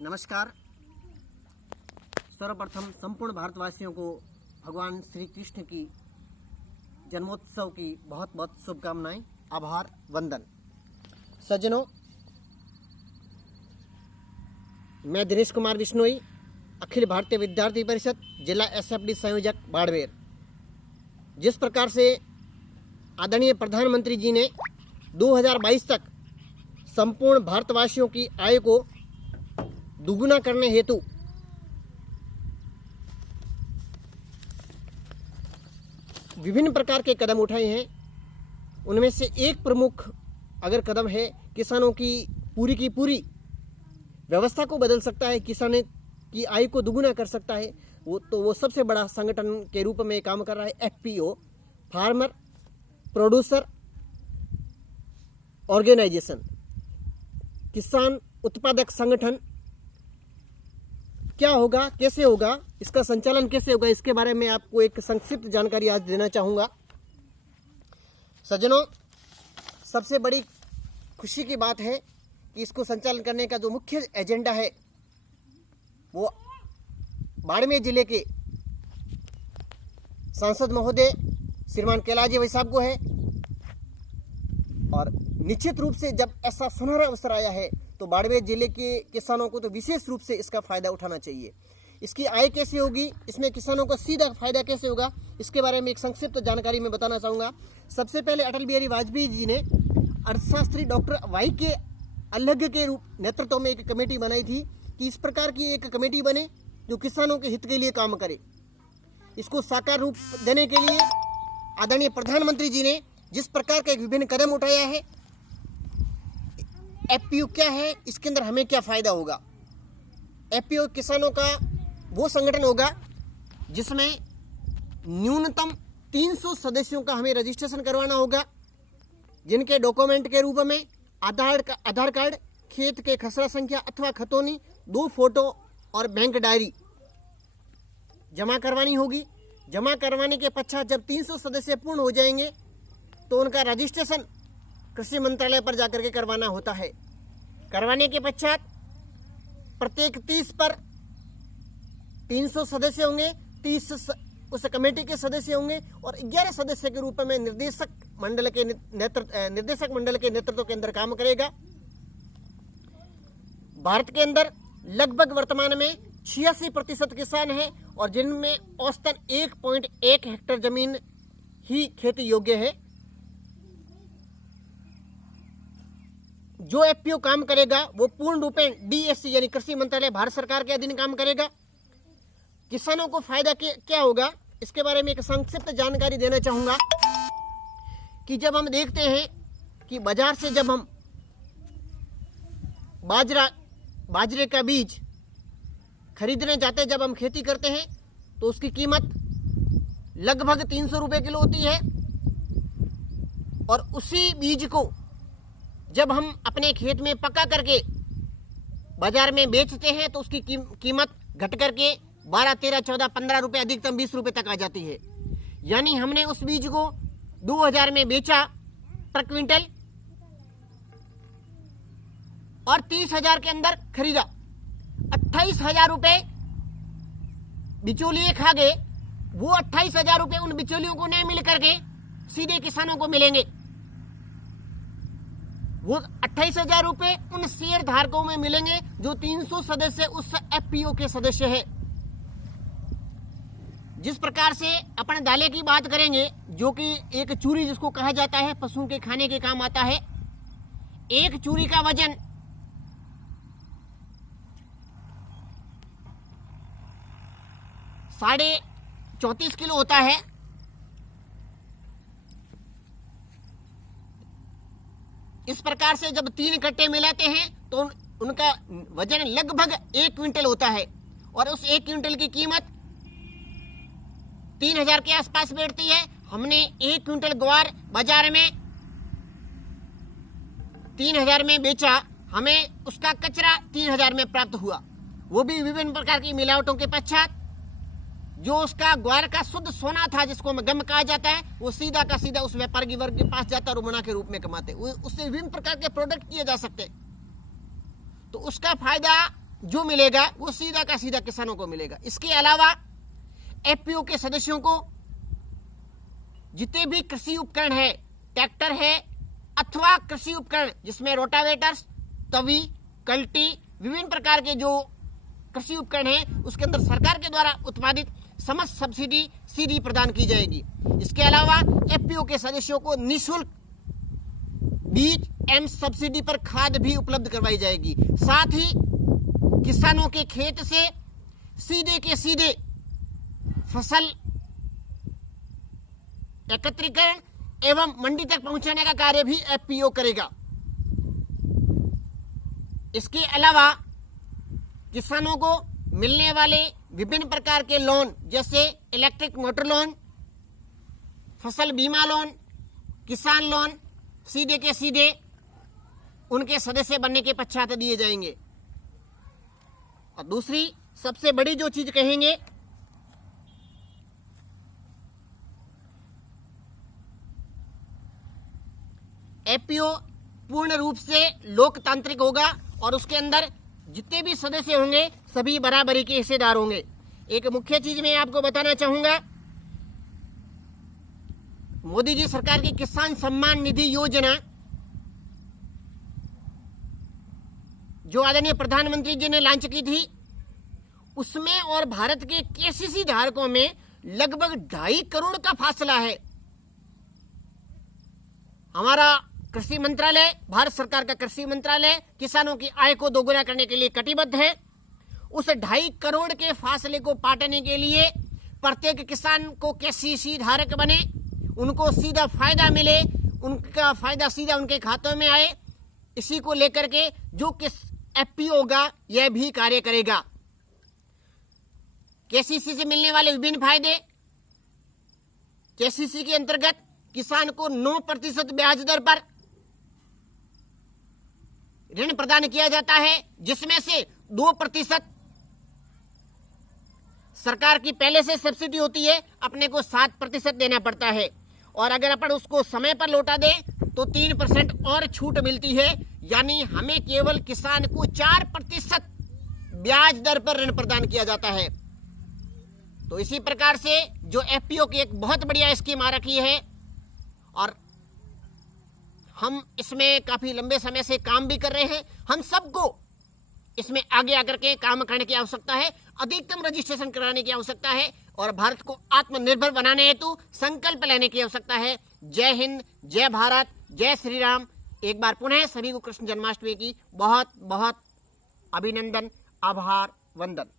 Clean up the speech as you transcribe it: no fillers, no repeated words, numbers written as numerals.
नमस्कार। सर्वप्रथम संपूर्ण भारतवासियों को भगवान श्री कृष्ण की जन्मोत्सव की बहुत बहुत शुभकामनाएं, आभार, वंदन। सज्जनों, मैं दिनेश कुमार बिश्नोई, अखिल भारतीय विद्यार्थी परिषद जिला एसएफडी संयोजक बाड़मेर। जिस प्रकार से आदरणीय प्रधानमंत्री जी ने 2022 तक संपूर्ण भारतवासियों की आय को दुगुना करने हेतु विभिन्न प्रकार के कदम उठाए हैं, उनमें से एक प्रमुख अगर कदम है किसानों की पूरी व्यवस्था को बदल सकता है, किसानों की आय को दुगुना कर सकता है, वो सबसे बड़ा संगठन के रूप में काम कर रहा है एफपीओ, फार्मर प्रोड्यूसर ऑर्गेनाइजेशन, किसान उत्पादक संगठन। क्या होगा, कैसे होगा, इसका संचालन कैसे होगा, इसके बारे में आपको एक संक्षिप्त जानकारी आज देना चाहूँगा। सज्जनों, सबसे बड़ी खुशी की बात है कि इसको संचालन करने का जो मुख्य एजेंडा है वो बाड़मेर जिले के सांसद महोदय श्रीमान कैलाश भाई साहब को है। और निश्चित रूप से जब ऐसा सुनहरा अवसर आया है तो बाड़मेर जिले के किसानों को तो विशेष रूप से इसका फायदा उठाना चाहिए। इसकी आय कैसे होगी, इसमें किसानों को सीधा फायदा कैसे होगा, इसके बारे में एक संक्षिप्त जानकारी मैं बताना चाहूँगा। सबसे पहले अटल बिहारी वाजपेयी जी ने अर्थशास्त्री डॉक्टर वाई के अलग के नेतृत्व में एक कमेटी बनाई थी कि इस प्रकार की एक कमेटी बने जो किसानों के हित के लिए काम करे। इसको साकार रूप देने के लिए आदरणीय प्रधानमंत्री जी ने जिस प्रकार के विभिन्न कदम उठाया है, एफपीओ क्या है, इसके अंदर हमें क्या फायदा होगा। एफपीओ किसानों का वो संगठन होगा जिसमें न्यूनतम 300 सदस्यों का हमें रजिस्ट्रेशन करवाना होगा, जिनके डॉक्यूमेंट के रूप में आधार कार्ड, खेत के खसरा संख्या अथवा खतौनी, 2 फोटो और बैंक डायरी जमा करवानी होगी। जमा करवाने के पश्चात जब 300 सदस्य पूर्ण हो जाएंगे तो उनका रजिस्ट्रेशन कृषि मंत्रालय पर जाकर के करवाना होता है। करवाने के पश्चात प्रत्येक 30 पर 300 सदस्य होंगे, 30 उस कमेटी के सदस्य होंगे और 11 सदस्य के रूप में निर्देशक मंडल के नेतृत्व के अंदर काम करेगा। भारत के अंदर लगभग वर्तमान में 86% किसान हैं और जिनमें औसतन 1.1 हेक्टेयर जमीन ही खेती योग्य है। जो एफपीओ काम करेगा वो पूर्ण रूपेण डीएससी यानी कृषि मंत्रालय भारत सरकार के अधीन काम करेगा। किसानों को फायदा क्या होगा, इसके बारे में एक संक्षिप्त जानकारी देना चाहूंगा कि जब हम देखते हैं कि बाजार से जब हम बाजरे का बीज खरीदने जाते हैं, जब हम खेती करते हैं तो उसकी कीमत लगभग 300 रुपये किलो होती है और उसी बीज को जब हम अपने खेत में पका करके बाजार में बेचते हैं तो उसकी कीमत घट करके 12, 13, 14, 15 रुपये, अधिकतम 20 रुपये तक आ जाती है। यानी हमने उस बीज को 2000 में बेचा पर क्विंटल और 30,000 के अंदर खरीदा। 28,000 रुपये बिचौलिए खा गए। वो 28,000 रुपये उन बिचौलियों को नहीं मिल करके सीधे किसानों को मिलेंगे। वो 28,000 रुपये उन शेयर धारकों में मिलेंगे जो 300 सदस्य उस एफपीओ के सदस्य है। जिस प्रकार से अपन दालें की बात करेंगे, जो कि एक चूरी जिसको कहा जाता है, पशुओं के खाने के काम आता है। एक चूरी का वजन 34.5 किलो होता है। इस प्रकार से जब 3 कट्टे मिलाते हैं तो उनका वजन लगभग 1 क्विंटल होता है और उस 1 क्विंटल की कीमत 3,000 के आसपास बैठती है। हमने 1 क्विंटल ग्वार बाजार में 3,000 में बेचा, हमें उसका कचरा 3,000 में प्राप्त हुआ। वो भी विभिन्न प्रकार की मिलावटों के पश्चात जो उसका ग्वार का शुद्ध सोना था, जिसको गम कहा जाता है, वो सीधा का सीधा उस व्यापारी वर्ग के पास जाता है और मुनाफे के रूप में कमाते। उससे विभिन्न प्रकार के प्रोडक्ट किए जा सकते। तो उसका फायदा जो मिलेगा वो सीधा का सीधा किसानों को मिलेगा। इसके अलावा एफपीओ के सदस्यों को जितने भी कृषि उपकरण है, ट्रैक्टर है अथवा कृषि उपकरण जिसमें रोटावेटर्स, तवी, कल्टी, विभिन्न प्रकार के जो कृषि उपकरण हैं उसके अंदर सरकार के द्वारा उत्पादित समस्त सब्सिडी सीधी प्रदान की जाएगी। इसके अलावा एफपीओ के सदस्यों को निःशुल्क बीज एवं सब्सिडी पर खाद भी उपलब्ध करवाई जाएगी। साथ ही किसानों के खेत से सीधे के सीधे फसल एकत्रीकरण एवं मंडी तक पहुंचाने का कार्य भी एफपीओ करेगा। इसके अलावा किसानों को मिलने वाले विभिन्न प्रकार के लोन जैसे इलेक्ट्रिक मोटर लोन, फसल बीमा लोन, किसान लोन सीधे के सीधे उनके सदस्य बनने के पश्चात दिए जाएंगे। और दूसरी सबसे बड़ी जो चीज कहेंगे, एफपीओ पूर्ण रूप से लोकतांत्रिक होगा और उसके अंदर जितने भी सदस्य होंगे सभी बराबरी के हिस्सेदार होंगे। एक मुख्य चीज मैं आपको बताना चाहूंगा, मोदी जी सरकार की किसान सम्मान निधि योजना जो आदरणीय प्रधानमंत्री जी ने लॉन्च की थी, उसमें और भारत के केसीसी धारकों में लगभग 2.5 करोड़ का फासला है। हमारा कृषि मंत्रालय, भारत सरकार का कृषि मंत्रालय किसानों की आय को दोगुना करने के लिए कटिबद्ध है। उस 2.5 करोड़ के फासले को पाटने के लिए प्रत्येक किसान को केसीसी धारक बने, उनको सीधा फायदा मिले, उनका फायदा सीधा उनके खातों में आए, इसी को लेकर के जो किस एफपीओ होगा यह भी कार्य करेगा। केसीसी से मिलने वाले विभिन्न फायदे, केसीसी के अंतर्गत किसान को 9% ब्याज दर पर ऋण प्रदान किया जाता है, जिसमें से 2% सरकार की पहले से सब्सिडी होती है, अपने को 7% देना पड़ता है। और अगर अपन उसको समय पर लौटा दें तो 3% और छूट मिलती है, यानी हमें केवल किसान को 4% ब्याज दर पर ऋण प्रदान किया जाता है। तो इसी प्रकार से जो एफपीओ की एक बहुत बढ़िया स्कीम आ रखी है और हम इसमें काफी लंबे समय से काम भी कर रहे हैं। हम सबको इसमें आगे आकर के काम करने की आवश्यकता है, अधिकतम रजिस्ट्रेशन कराने की आवश्यकता है और भारत को आत्मनिर्भर बनाने हेतु संकल्प लेने की आवश्यकता है। जय हिंद, जय भारत, जय श्री राम। एक बार पुनः सभी को कृष्ण जन्माष्टमी की बहुत बहुत अभिनंदन, आभार, वंदन।